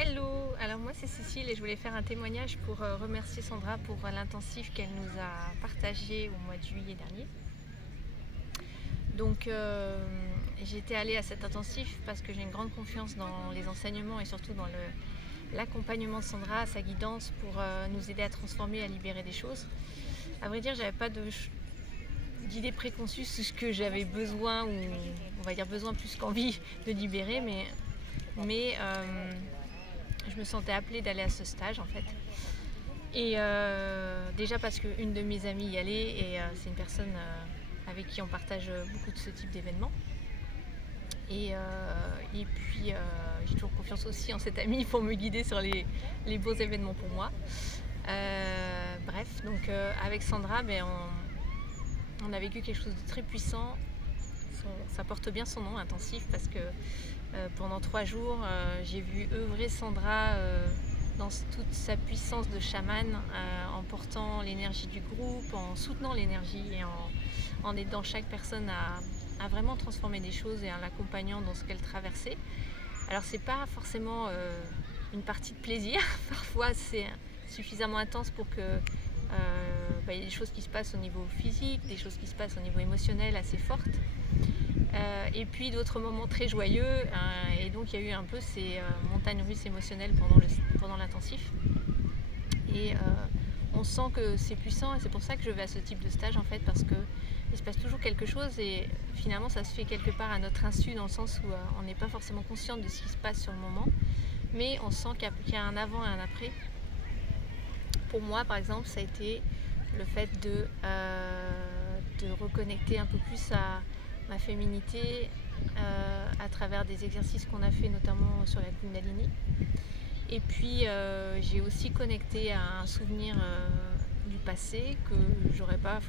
Hello, alors moi c'est Cécile et je voulais faire un témoignage pour remercier Sandra pour l'intensif qu'elle nous a partagé au mois de juillet dernier. Donc j'étais allée à cet intensif parce que j'ai une grande confiance dans les enseignements et surtout dans l'accompagnement de Sandra, sa guidance pour nous aider à transformer, à libérer des choses. À vrai dire, j'avais pas d'idée préconçue sur ce que j'avais besoin, ou on va dire besoin plus qu'envie de libérer, mais je me sentais appelée d'aller à ce stage en fait. Et déjà parce qu'une de mes amies y allait et c'est une personne avec qui on partage beaucoup de ce type d'événements. Et puis j'ai toujours confiance aussi en cette amie pour me guider sur les beaux événements pour moi. Bref, donc avec Sandra, on a vécu quelque chose de très puissant. Ça porte bien son nom, intensif, parce que pendant 3 jours, j'ai vu œuvrer Sandra dans toute sa puissance de chamane, en portant l'énergie du groupe, en soutenant l'énergie et en aidant chaque personne à vraiment transformer des choses et en l'accompagnant dans ce qu'elle traversait. Alors c'est pas forcément une partie de plaisir, parfois c'est suffisamment intense pour que y ait des choses qui se passent au niveau physique, des choses qui se passent au niveau émotionnel assez fortes. Et puis d'autres moments très joyeux, et donc il y a eu un peu ces montagnes russes émotionnelles pendant l'intensif. Et on sent que c'est puissant, et c'est pour ça que je vais à ce type de stage en fait, parce qu'il se passe toujours quelque chose et finalement ça se fait quelque part à notre insu, dans le sens où on n'est pas forcément conscient de ce qui se passe sur le moment, mais on sent qu'il y a un avant et un après. Pour moi par exemple, ça a été le fait de reconnecter un peu plus à ma féminité à travers des exercices qu'on a fait notamment sur la Kundalini. Et puis j'ai aussi connecté à un souvenir du passé auquel j'aurais pas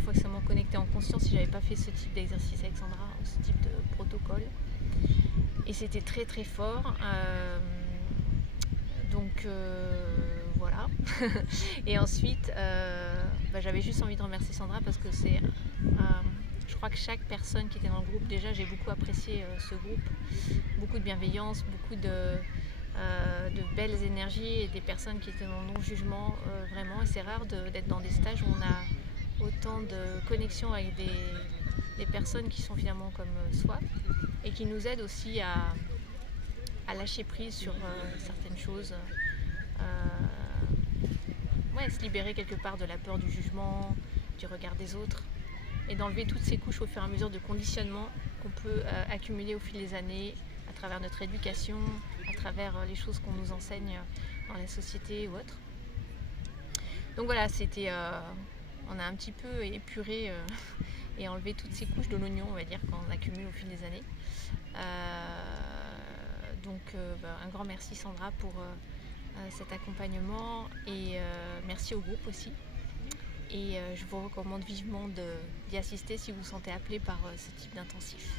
forcément connecté en conscience si j'avais pas fait ce type d'exercice avec Sandra, ou ce type de protocole. Et c'était très très fort. Donc voilà. Et ensuite, j'avais juste envie de remercier Sandra parce que je crois que chaque personne qui était dans le groupe, déjà j'ai beaucoup apprécié ce groupe, beaucoup de bienveillance, beaucoup de belles énergies et des personnes qui étaient dans le non-jugement, vraiment. Et c'est rare d'être dans des stages où on a autant de connexion avec des personnes qui sont finalement comme soi et qui nous aident aussi à lâcher prise sur certaines choses, se libérer quelque part de la peur du jugement, du regard des autres, et d'enlever toutes ces couches au fur et à mesure de conditionnement qu'on peut accumuler au fil des années à travers notre éducation, à travers les choses qu'on nous enseigne dans la société ou autre. Donc voilà, on a un petit peu épuré et enlevé toutes ces couches de l'oignon, on va dire, qu'on accumule au fil des années. Donc un grand merci Sandra pour cet accompagnement, et merci au groupe aussi. Et je vous recommande vivement d'y assister si vous vous sentez appelé par ce type d'intensif.